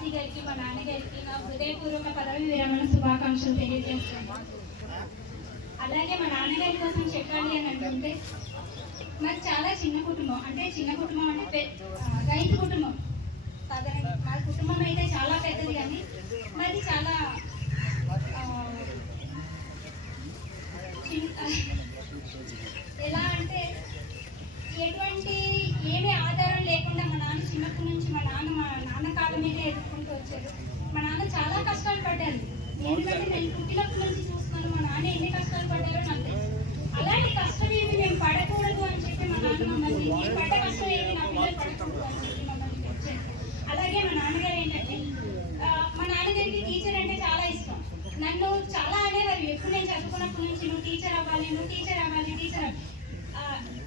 రాశి గారికి మా నాన్నగారికి నా హృదయపూర్వక పదవి విరమణ శుభాకాంక్షలు తెలియజేస్తున్నాను. అలాగే మా నాన్నగారి కోసం చెప్పాలి అని అంటే మాది చాలా చిన్న కుటుంబం అంటే రైతు కుటుంబం. సాధారణంగా మా కుటుంబం అయితే చాలా పెద్దది, కానీ మాది చాలా ఎలా అంటే ఎటువంటి ఏమీ ఆధారం లేకుండా మా నాన్న చిన్నప్పటి నుంచి మా నాన్న కాళ్ళ మీదే ఎదుర్కొంటూ వచ్చారు. మా నాన్న చాలా కష్టాలు పడ్డారు. ఎందుకంటే నేను పుట్టినప్పటి నుంచి చూస్తున్నాను మా నాన్న ఎన్ని కష్టాలు పడ్డారో నాకు తెలుసు. అలాంటి కష్టం ఏమి మేము పడకూడదు అని చెప్పి మా నాన్న మమ్మల్ని నేను పడ్డ కష్టం ఏమి నా పిల్లలు పడకూడదు అని చెప్పి మమ్మల్ని పెంచారు. అలాగే మా నాన్నగారు ఏంటంటే మా నాన్నగారికి టీచర్ అంటే చాలా ఇష్టం. నన్ను చాలా అనేవారు ఎప్పుడు నేను చదువుకున్నప్పటి నుంచి, నువ్వు టీచర్ అవ్వాలి, నువ్వు టీచర్ అవ్వాలి, టీచర్ అవ్వాలి.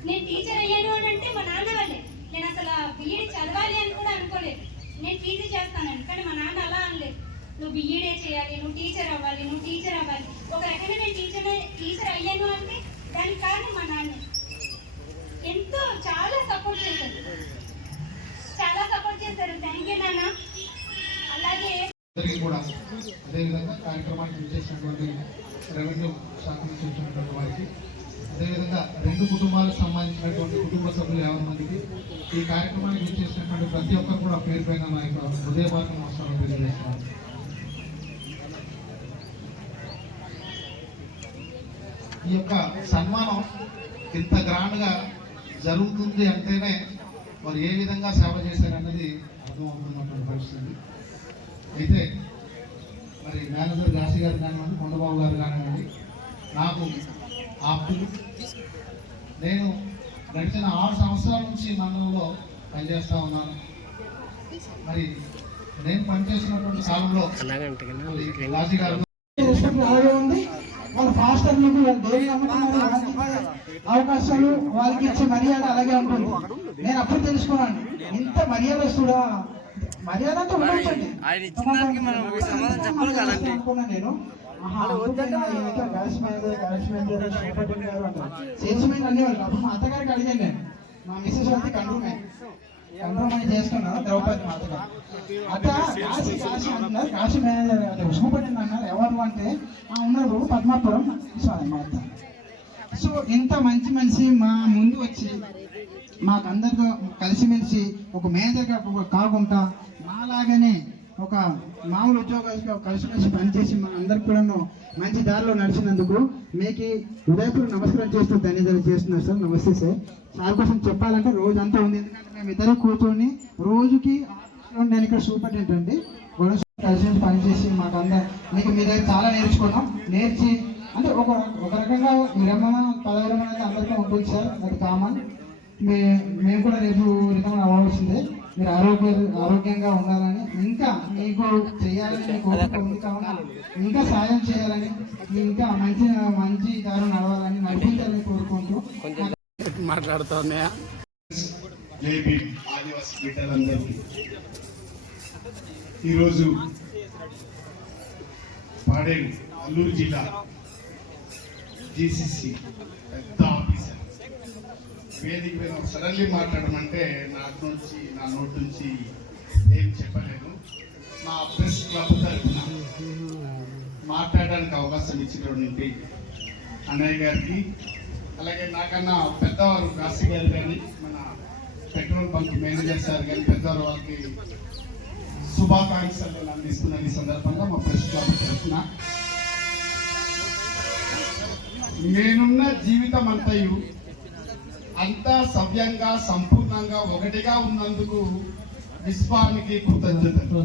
నేను టీచర్ అయ్యాను అని అంటే మా నాన్న వల్లే. నేను అసలు బిఈడి చదవాలి అని కూడా అనుకోలేదు. నేను పీజీ చేస్తానని, కానీ మా నాన్న అలా అనలేదు. నువ్వు బిఈడే చేయాలి, నువ్వు టీచర్ అవ్వాలి, నువ్వు టీచర్ అవ్వాలి. ఒక రకంగా నేను టీచర్ అయ్యాను అంటే దానికి కారణం మా నాన్న. ఎంతో చాలా సపోర్ట్ చేశారు. థ్యాంక్ యూ నాన్న. అలాగే కూడా అదేవిధంగా కార్యక్రమానికి విచ్చేసినటువంటి రెవెన్యూ శాఖ నుంచి వచ్చినటువంటి వారికి, అదేవిధంగా రెండు కుటుంబాలకు సంబంధించినటువంటి కుటుంబ సభ్యులు 50 మందికి ఈ కార్యక్రమానికి విచ్చేసినటువంటి ప్రతి ఒక్కరు కూడా పేరు పైన నా యొక్క హృదయపూర్వక నమస్కారం తెలియజేస్తున్నాను. ఈ యొక్క సన్మానం ఇంత గ్రాండ్గా జరుగుతుంది అంటేనే వారు ఏ విధంగా సేవ చేశారన్నది అర్థమవుతున్నటువంటి పరిస్థితి. అయితే మరి మేనేజర్ గాసి గారు కానివ్వండి, కొండబాబు గారు కానివ్వండి, నాకు ఆప్తులు. నేను గడిచిన 6 సంవత్సరాల నుంచి మండలంలో పనిచేస్తూ ఉన్నాను. మరి నేను పనిచేసినటువంటి కాలంలో గాసి గారు వాళ్ళ ఫాస్టర్లకు దేవి అవకాశాలు వాళ్ళకి ఇచ్చే మర్యాద అలాగే ఉంటుంది. నేను అప్పుడు తెలుసుకున్నాను ఇంత మర్యాదస్తుడా, మర్యాదతో ఉండొచ్చండి అనుకున్నా నేను. సేల్స్మెన్ అనేవాళ్ళు. అప్పుడు మా అత్తగారికి అడిగాను నేను, మా మిస్సెస్ వచ్చి కంట్రోల్ చేసుకున్నాను ద్రౌపది మా అత్తగారు. అత్త కాశీ అంటున్నారు, కాశీ మేనేజర్ ఉష్మపట్టిన అన్నారు. ఎవరు అంటే ఉన్నారు పద్మాపురం మా అత్త. సో ఇంత మంచి మనిషి మా ముందు వచ్చి మాకందరితో కలిసిమెలిసి ఒక మేనేజర్గా కాకుండా మాలాగానే ఒక మామూలు ఉద్యోగాలుగా కలిసిమెలిసి పనిచేసి మా అందరికి కూడా మంచి దారిలో నడిచినందుకు మీకు ఉదయపూర్ నమస్కారం చేస్తూ ధన్యవాదాలు చేస్తున్నారు సార్. నమస్తే సార్. సార్ కోసం చెప్పాలంటే రోజంతా ఉంది, ఎందుకంటే మేము ఇద్దరు కూర్చొని రోజుకి నేను ఇక్కడ సూపరింటెండెంట్ అండి కలిసి పనిచేసి మీకు మీ దగ్గర చాలా నేర్చుకున్నాం. నేర్చి అంటే ఒక రకంగా విరమణ పదవిరమణ అనేది అందరికీ ఉంటుంది సార్, అది కామన్. మేము కూడా రేపు రికమెండ్ అవ్వాల్సిందే. మీరు ఆరోగ్యంగా ఉండాలని, ఇంకా మీకు చేయాలని మీకు కోరిక ఉంది కావున ఇంకా సాయం చేయాలని, ఇంకా మంచి దారి నడవాలని, నడిపించాలని కోరుకుంటూ మాట్లాడుతున్నాయా. ఆదివాసీ బిడ్డలందరికీ ఈరోజు పాడేరు అల్లూరు జిల్లా GCC పెద్ద ఆఫీసర్ వేదిక మీద సడన్లీ మాట్లాడమంటే నా నోటి నుంచి ఏం చెప్పలేను. మా ప్రెస్ క్లబ్ తరఫున మాట్లాడడానికి అవకాశం ఇచ్చినటువంటి అన్నయ్య గారికి, అలాగే నాకన్నా పెద్దవారు కాశీ గారు కానీ, మన పెట్రోల్ బంక్ మేనేజర్ సార్ కానీ పెద్దవారు వాళ్ళకి శుభాకాంక్షలు అందిస్తున్న ఈ సందర్భంగా మా ప్రెస్ క్లబ్ తరఫున నేనున్న జీవితం అంతయు అంతా సవ్యంగా సంపూర్ణంగా ఒకటిగా ఉన్నందుకు విశ్వానికి కృతజ్ఞతలు.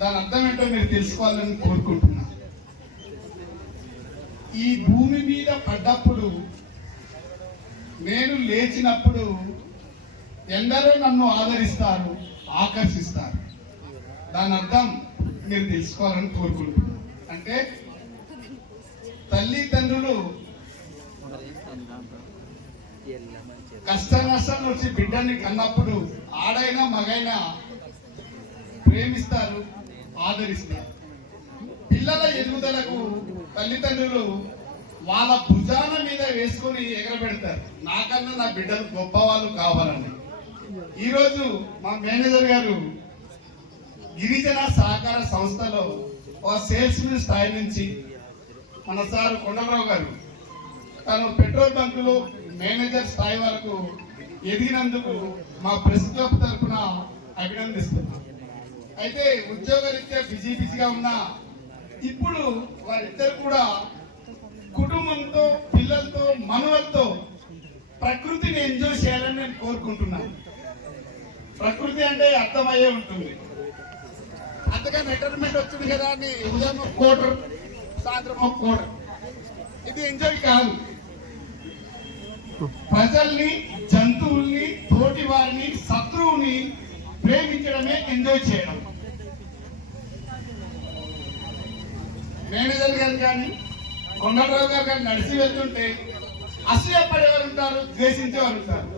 దాని అర్థం ఏంటో మీరు తెలుసుకోవాలని కోరుకుంటున్నా. ఈ భూమి మీద పడ్డప్పుడు, నేను లేచినప్పుడు ఎందరో నన్ను ఆదరిస్తారు, ఆకర్షిస్తారు. దాని అర్థం మీరు తెలుసుకోవాలని కోరుకుంటున్నా. అంటే తల్లిదండ్రులు కష్ట నష్టాలు వచ్చి బిడ్డని కన్నప్పుడు ఆడైనా మగైనా ప్రేమిస్తారు, ఆదరిస్తారు. పిల్లల ఎదుగుదలకు తల్లిదండ్రులు వాళ్ళ భుజాన మీద వేసుకుని ఎగరబెడతారు, నాకన్నా నా బిడ్డలు గొప్ప వాళ్ళు కావాలని. ఈరోజు మా మేనేజర్ గారు గిరిజన సహకార సంస్థలో ఒక సేల్స్మెన్ స్థాయి నుంచి మన సార్ కొండలరావు గారు తను పెట్రోల్ బంకులో మేనేజర్ స్థాయి వరకు ఎదిగినందుకు మా ప్రెస్ క్లబ్ తరఫున అభినందిస్తున్నాం. అయితే ఉద్యోగరీత్యా బిజీగా ఉన్న ఇప్పుడు వారిద్దరు కూడా కుటుంబంతో పిల్లలతో మనవలతో ప్రకృతిని ఎంజాయ్ చేయాలని నేను కోరుకుంటున్నాను. ప్రకృతి అంటే అర్థమయ్యే ఉంటుంది. అంతగా రిటైర్మెంట్ వచ్చింది కదా అని ఉదయం ఒక కోటర్ సాయంత్రం ఒక కోటర్, ఇది ఎంజాయ్ కాదు. ప్రజల్ని, జంతువుల్ని, తోటి వారిని, శత్రువుని ప్రేమించడమే ఎంజాయ్ చేయడం. మేనేజర్ గారు కానీ కొండలరావు గారు కానీ నడిచి వెళ్తుంటే అసూయపడేవారు ఉంటారు, ద్వేషించేవారు ఉంటారు.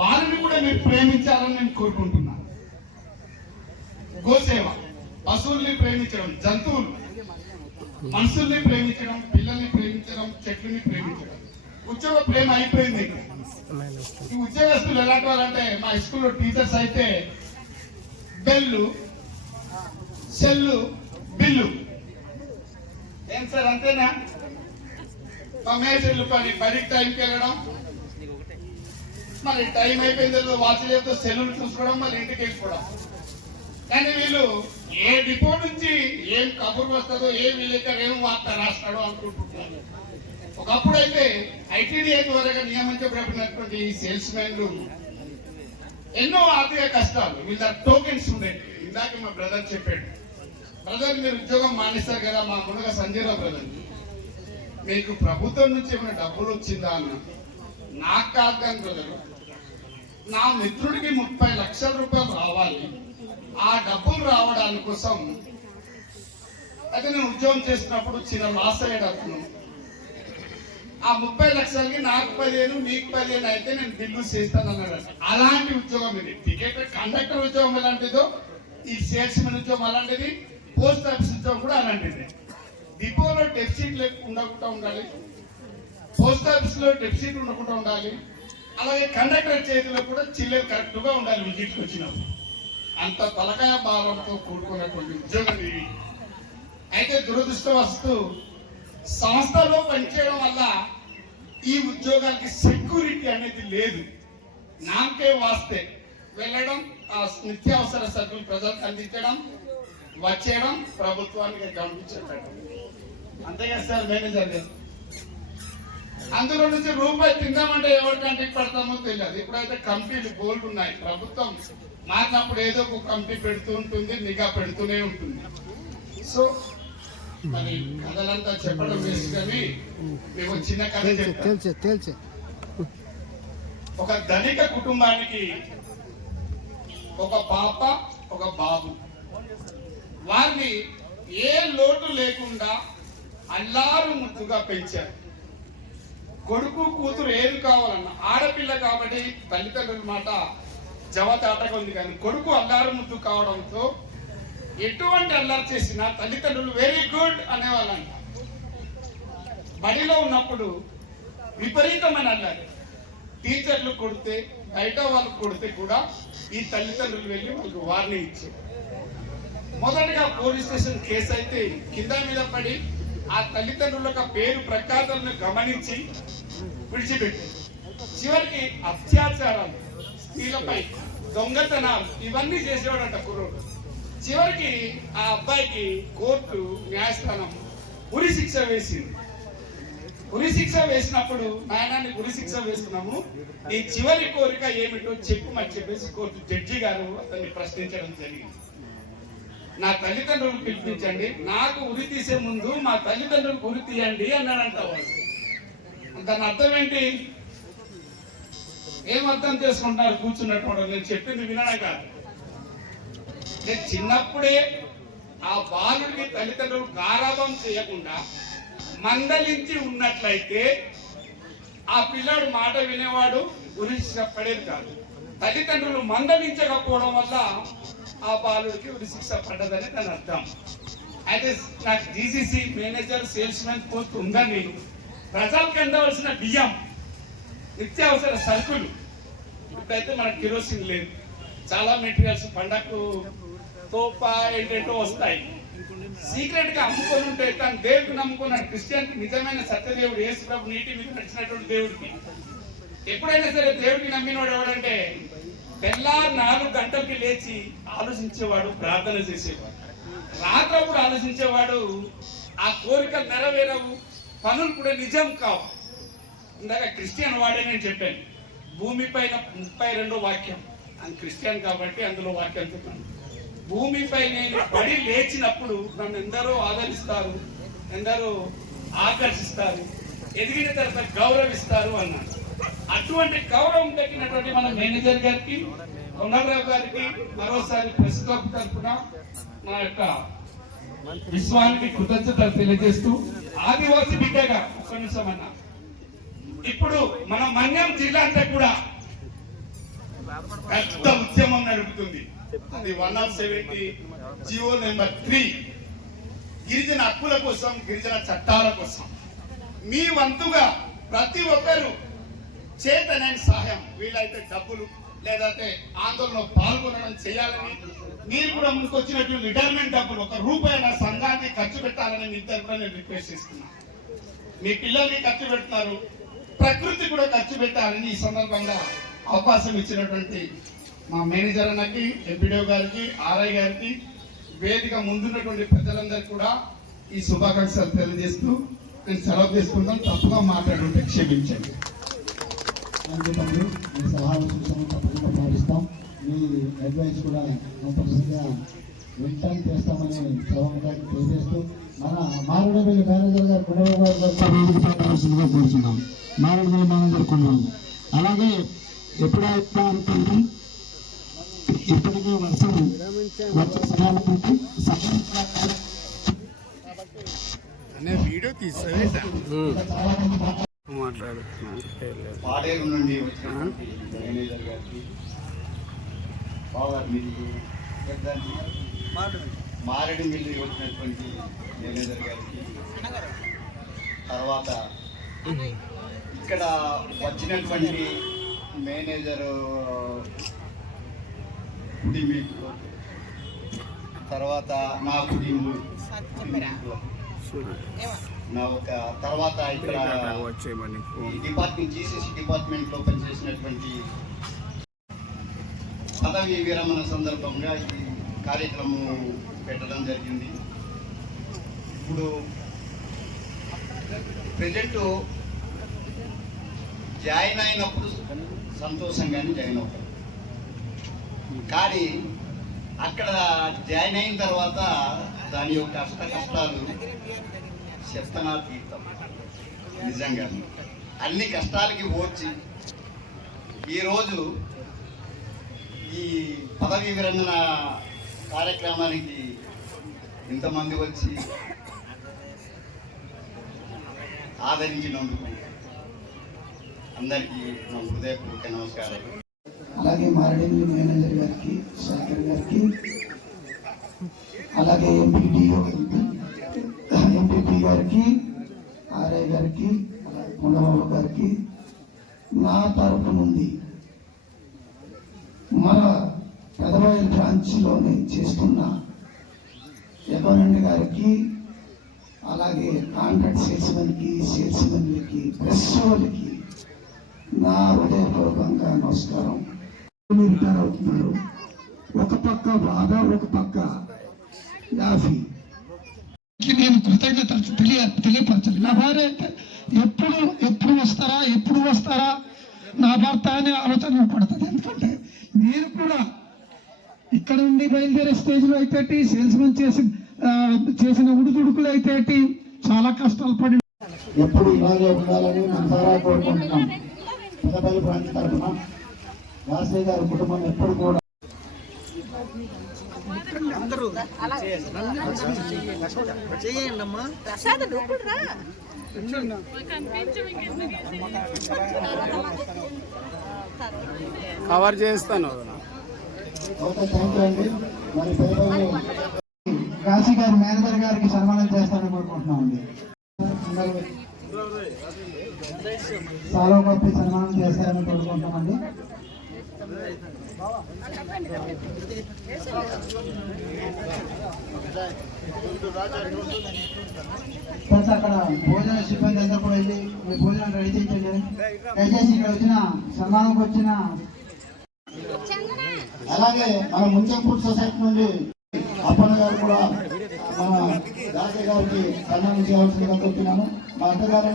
వారిని కూడా మీరు ప్రేమించాలని నేను కోరుకుంటున్నాను. గోసేవ, పశువుల్ని ప్రేమించడం, జంతువులు, మనుషుల్ని ప్రేమించడం, పిల్లల్ని ప్రేమించడం, చెట్లని ప్రేమించడం. ఉద్యోగ ప్రేమ అయిపోయింది. ఈ ఉద్యోగస్తులు ఎలాంటి వాళ్ళంటే మా స్కూల్లో టీచర్స్ అయితే బెల్లు, సెల్లు, బిల్లు. ఏం సార్ అంతేనా? మా మేజర్లు పని బడికి టైంకి వెళ్ళడం, మళ్ళీ టైం అయిపోయింది వాచ్ లేదో సెల్లులు చూసుకోవడం, మళ్ళీ ఇంటికి వెళ్ళిపోవడం. కానీ వీళ్ళు ఏ డిపో నుంచి ఏం కబుర్లు వస్తుందో, ఏ విలేకరు ఏం వార్త రాస్తాడో అనుకుంటున్నారు. ఒకప్పుడైతే ఐటీడీఏ ద్వారా నియమించబడినటువంటి సేల్స్ మెన్లు ఎన్నో ఆర్థిక కష్టాలు, వీళ్ళ టోకెన్స్ ఉండేవి. ఇందాక మా బ్రదర్ చెప్పాడు, బ్రదర్ మీరు ఉద్యోగం మానేస్తారు కదా, మా ముందుగా సంజయరావు బ్రదర్, మీకు ప్రభుత్వం నుంచి ఏమైనా డబ్బులు వచ్చిందా అన్న. నాకు కాదు కానీ బ్రదర్, నా మిత్రుడికి 30 లక్షల రూపాయలు రావాలి. ఆ డబ్బులు రావడాని కోసం అయితే నేను ఉద్యోగం చేసినప్పుడు చిన్న లాస్ అయ్యేటప్పుడు ఆ 30 లక్షలకి నాకు 15 నీకు 15 అయితే నేను బిల్లు చేస్తాను అన్నాడు. అలాంటి ఉద్యోగం ఇది. టికెట్ కండక్టర్ ఉద్యోగం ఎలాంటిదో ఈ సేల్స్ మెన్ ఉద్యోగం అలాంటిది, పోస్ట్ ఆఫీస్ ఉద్యోగం కూడా అలాంటిది. డిపోలో డెఫిసిట్ ఉండకుండా ఉండాలి, పోస్ట్ ఆఫీస్ లో డెఫిసిట్ ఉండకుండా ఉండాలి, అలాగే కండక్టర్ చేతిలో కూడా చిల్లర కరెక్ట్ గా ఉండాలి. విజిట్కి వచ్చినప్పుడు అంత తలకాయ భారంతో కూడుకున్నటువంటి ఉద్యోగం ఇది. అయితే దురదృష్టవస్తు సంస్థలో పనిచేయడం వల్ల ఈ ఉద్యోగాలకి సెక్యూరిటీ అనేది లేదు. నాకే వాస్తే వెళ్ళడం, నిత్యావసర సరుకులు ప్రజలకు అందించడం, వచ్చేయడం, ప్రభుత్వానికి గమనించడం, అంతేగా సార్ మేనేజర్ గారు. అందులో నుంచి రూపాయి తిందామంటే ఎవరి కంటికి పడతామో తెలియదు. ఇప్పుడైతే కంపెనీలు బోల్డ్ ఉన్నాయి. ప్రభుత్వం మారినప్పుడు ఏదో ఒక కంపెనీ పెడుతూ ఉంటుంది, నిఘా పెడుతూనే ఉంటుంది. సో మరి కథలంతా చెప్పడం వేసుకొని మేము చిన్న కథ చెప్తాం. ఒక ధనిక కుటుంబానికి ఒక పాప, ఒక బాబు. వారిని ఏ లోటు లేకుండా అల్లారు ముద్దుగా పెంచారు. కొడుకు కూతురు ఏది కావాలన్నా, ఆడపిల్ల కాబట్టి తల్లిదండ్రుల మాట జవదాటగా ఉంది. కానీ కొడుకు అల్లారు ముద్దు కావడంతో ఎటువంటి అల్లరి చేసినా తల్లిదండ్రులు వెరీ గుడ్ అనేవాళ్ళంట. బడిలో ఉన్నప్పుడు విపరీతమైన అల్లరి, టీచర్లు కొడితే, బయట వాళ్ళు కొడితే కూడా ఈ తల్లిదండ్రులు వెళ్ళి వాళ్ళకి వార్నింగ్ ఇచ్చారు. మొదటిగా పోలీస్ స్టేషన్ కేసు అయితే కింద మీద పడి ఆ తల్లిదండ్రుల యొక్క పేరు ప్రఖ్యాతులను గమనించి విడిచిపెట్టారు. చివరికి అత్యాచారాలు, స్త్రీలపై దొంగతనాలు ఇవన్నీ చేసేవాడంట కుర్రోడు. చివరికి ఆ అబ్బాయికి కోర్టు, న్యాయస్థానం ఉరి శిక్ష వేసింది. ఉరి శిక్ష వేసినప్పుడు నాయనాన్ని ఉరి శిక్ష వేస్తున్నాము, నీ చివరి కోరిక ఏమిటో చెప్పమని చెప్పేసి కోర్టు జడ్జి గారు అతన్ని ప్రశ్నించడం జరిగింది. నా తల్లిదండ్రులు పిలిపించండి, నాకు ఉరి తీసే ముందు మా తల్లిదండ్రులకు ఉరి తీయండి అన్నాడంట వాడు. దాని అర్థం ఏంటి? ఏం అర్థం చేసుకుంటున్నారు కూర్చున్నట్టు? నేను చెప్పింది వినడం కాదు. నేను చిన్నప్పుడే ఆ బాలుడికి తల్లిదండ్రులు గారాబం చేయకుండా మందలించి ఉన్నట్లయితే ఆ పిల్లాడు మాట వినేవాడు, ఉరి పడేది కాదు. తల్లిదండ్రులు మందలించకపోవడం వల్ల ఆ బాలుడికి ఉరి శిక్ష పడ్డదని దాని అర్థం. అయితే నాకు GCC manager sales men post ఉందని ప్రజలకు అందవలసిన బియ్యం, నిత్యావసర సరుకులు, ఇప్పుడైతే మనకు కిరోసిన్ లేదు, చాలా మెటీరియల్స్ పండగకు తోప ఏంటంటో వస్తాయి. సీక్రెట్ గా అమ్ముకొని ఉంటే తను దేవుడికి నమ్ముకున్నాడు. క్రిస్టియన్కి నిజమైన సత్యదేవుడు యేసు ప్రభు నీటి మీద నడిచినటువంటి దేవుడికి ఎప్పుడైనా సరే దేవుడికి నమ్మినవాడు ఎవడంటే తెల్లారు 4 గంటలకి లేచి ఆలోచించేవాడు, ప్రార్థన చేసేవాడు. రాత్రప్పుడు ఆలోచించేవాడు. ఆ కోరికలు నెరవేరవు, పనులు కూడా నిజం కావు. ఇందాక క్రిస్టియన్ వాడే నేను చెప్పాను. భూమి పైన 32వ వాక్యం. అని క్రిస్టియన్ కాబట్టి అందులో వాక్యం చెప్పాను. భూమిపై నేను పడి లేచినప్పుడు నన్ను ఎందరో ఆదరిస్తారు, ఎందరో ఆకర్షిస్తారు, ఎదిగిన తర్వాత గౌరవిస్తారు అన్నాడు. అటువంటి గౌరవం దక్కినటువంటి మన మేనేజర్ గారికి, కొండలరావు గారికి మరోసారి ప్రెస్ క్లబ్ తరఫున నా యొక్క విశ్వానికి కృతజ్ఞతలు తెలియజేస్తూ, ఆదివాసీ బిడ్డగా ఒక్క నిమిషం అన్నా, ఇప్పుడు మన మన్యం జిల్లా అంతా కూడా పెద్ద ఉద్యమం నడుపుతుంది. అది 170 జియో నెంబర్ 3 గిరిజన హక్కుల కోసం, గిరిజన చట్టాల కోసం మీ వంతుగా ప్రతి ఒక్కరు చేతనైన సహాయం, వీలైతే డబ్బులు లేదంటే ఆందోళనలో పాల్గొనడం చేయాలని, మీరు కూడా ముందుకు వచ్చినట్టు రిటైర్మెంట్ డబ్బులు 1 రూపాయి నా సంఘానికి ఖర్చు పెట్టాలని మీ తరఫున నేను రిక్వెస్ట్ చేస్తున్నాను. మీ పిల్లలకి ఖర్చు పెడుతున్నారు, ప్రకృతి కూడా ఖర్చు పెట్టాలని ఈ సందర్భంగా అవకాశం ఇచ్చినటువంటి మా మేనేజర్ అన్నకి, ఎంపీడీఓ గారికి, ఆర్ఐ గారికి, వేదిక ముందున్నటువంటి ప్రజలందరికీ కూడా ఈ శుభాకాంక్షలు తెలియజేస్తూ నేను సెలవు తీసుకుంటాను. తప్పుగా మాట్లాడుంటే క్షమించండి. మీ సలహాలు సూచనలు తప్పకుండా పాటిస్తాం. మీ అడ్వైస్ కూడా కంపల్సరీగా వింటాం చేస్తామని సభగా తెలియజేస్తూ మన మారేడుమిల్లి మేనేజర్ గారు కొండబాబు గారు కోరుతున్నాం. మారేడుమిల్లి మేనేజర్ కొండబాబు అలాగే ఎప్పుడైతే అనుకుంటాం ఇప్పటికే వర్షం వచ్చే సమయానికి వీడియో తీసే పాడేరు నుండి వచ్చిన మేనేజర్ గారికి, మారేడుమిల్లి వచ్చినటువంటి మేనేజర్ గారికి, తర్వాత ఇక్కడ వచ్చినటువంటి మేనేజర్ కుటుంబీకులు, తర్వాత నా కుటుంబం, నా ఒక తర్వాత ఇక్కడ డిపార్ట్మెంట్ జీసీసీ డిపార్ట్మెంట్ లో పనిచేసినటువంటి పదవీ విరమణ సందర్భంగా ఈ కార్యక్రమం పెట్టడం జరిగింది. ఇప్పుడు ప్రజెంట్ జాయిన్ అయినప్పుడు సంతోషంగానే జాయిన్ అవుతారు, కానీ అక్కడ జాయిన్ అయిన తర్వాత దాని యొక్క కష్టాలు చెప్తనాతీతం. నిజంగా అన్ని కష్టాలకి ఓర్చి ఈరోజు ఈ పదవీ విరమణ కార్యక్రమానికి ఇంతమంది వచ్చి ఆదరించినందుకు అందరికీ నా హృదయపూర్వక నమస్కారాలు. అలాగే మారేడుమిల్లి మేనేజర్ గారికి, శంకర్ గారికి, అలాగే ఎంపీపీ గారికి, ఆర్ఐ గారికి, కొండబాబు గారికి నా తరపు నుండి మన పెదవాయిల్ బ్రాంచ్లోనే చేస్తున్న ఎకౌంటెంట్ గారికి, అలాగే కాంట్రాక్ట్ సేల్స్మెన్లకి, ప్రెస్ వాళ్ళకి నా హృదయపూర్వకంగా నమస్కారం. రిటైర్ అవుతున్నారు. ఒక పక్క బాధ, ఒక పక్క యాఫీ. నేను కృతజ్ఞతలు తెలియపరచాలి. నా భార్య అయితే ఎప్పుడు వస్తారా నా భర్త అనే ఆలోచన పడుతుంది. ఎందుకంటే నేను కూడా ఇక్కడ నుండి బయలుదేరే స్టేజ్లో అయితే సేల్స్మెన్ చేసిన ఉడుకులు అయితే చాలా కష్టాలు పడి ఎప్పుడు ఇలాగే ఉండాలని మనసారా కోరుకుంటున్నాం. పెద్దపల్లి ప్రాంత తరఫున వాసయ్య గారి కుటుంబం ఎప్పుడు కూడా కవర్ చేస్తాను. మరి కాశీ గారి మేనేజర్ గారికి సన్మానం చేస్తానని కోరుకుంటున్నామండి. చాలా గొప్ప సన్మానం చేస్తారని కోరుకుంటున్నామండి. ఫ్రెండ్స్ అక్కడ భోజన సిబ్బంది అందరూ కూడా వెళ్ళి మీ భోజనం రెడీ చేయండి. దయచేసి ఇక్కడ వచ్చిన సన్మానంకి వచ్చిన అలాగే మన ముంచంపూర్ సొసైటీ నుండి అప్పన్న గారు కూడా మన రాజయ్య గారికి సన్మానం చేయాల్సిందిగా కోరుతున్నాను. మా అత్తగారు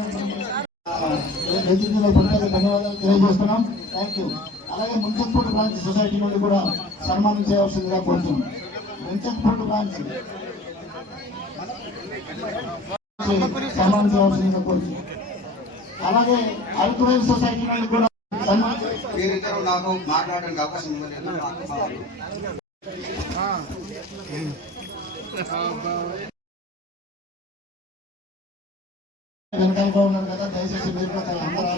ప్రత్యేక ధన్యవాదాలు తెలియజేస్తున్నాం. Thank you. అలాగే ముంచంపూర్ బ్రాంచ్ సొసైటీ నుండి కూడా సన్మానం చేయవలసిందిగా కోరుతున్నాం. ముంచంపూర్ బ్రాంచ్ సన్మానం చేయవలసిందిగా కోరుతున్నాం. అలాగే అరకువేల్ సొసైటీ నుండి కూడా సన్మానం మీరిద్దరూ నాకు మాట్లాడడానికి అవకాశం ఇవ్వలేదు. వెనకాల ఉన్నారు కదా, దయచేసి మీరు కూడా అందరూ